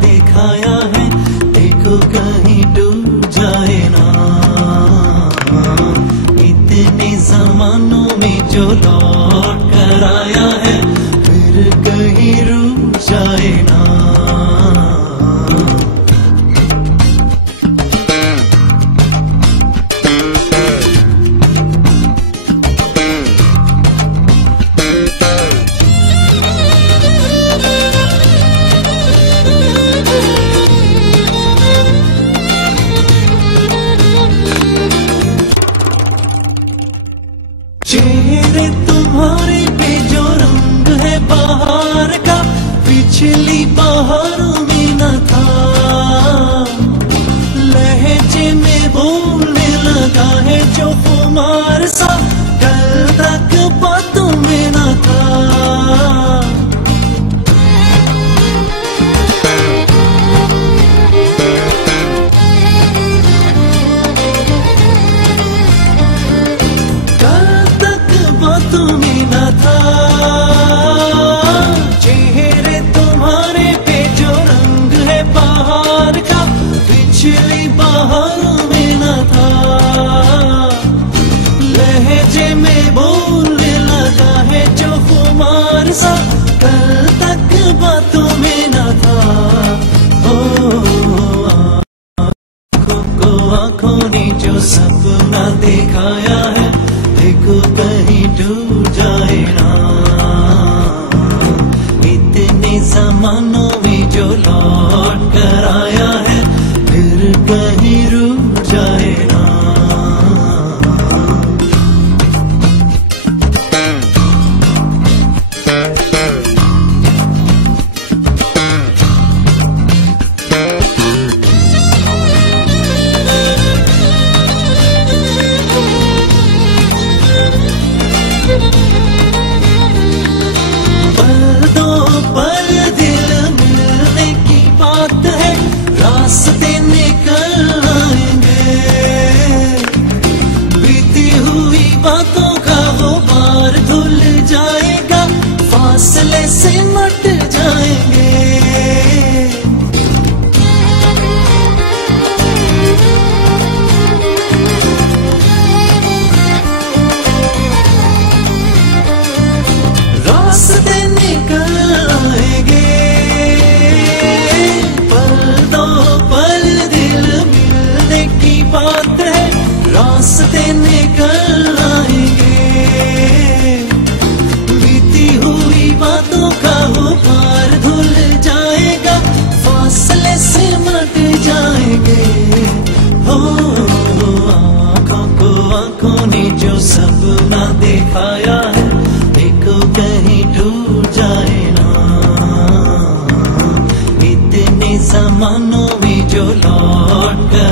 दिखाया है, देखो कहीं डूब जाए ना। इतने जमानों में जो लौट कर आया है, फिर कहीं रुक जाए ना। चेहरे तुम्हारे पे जो रंग है बाहर का, पिछली बहारों में न था। लहजे में बोलने लगा है जो खुमार सा, कल तक बातों में न था। तुम्हें न था। चेहरे तुम्हारे पे जो रंग है बाहर का, पिछली बहारों में न था। लहजे में बोलने लगा है जो खुमार सा, कल तक बातों में न था। आँखों को आँखों ने जो सपना दिखाया है, देखो कहीं डूब जाए ना। इतने जमानों में जो लौट कर आया है, फिर कहीं रुक जाए ना। रास्ते निकल आएंगे, बीती हुई बातों का गुबार धुल जाएगा, फासले से मट जाएंगे। रास्ते निकल आएंगे, बात है रास्ते निकल आएंगे। बीती हुई बातों का गुबार धुल जाएगा, फासले से मट जाएंगे। हो आँखों को आँखों ने जो सपना दिखाया है, देखो कहीं डूब जाए ना। इतने जमानों में जो लौट कर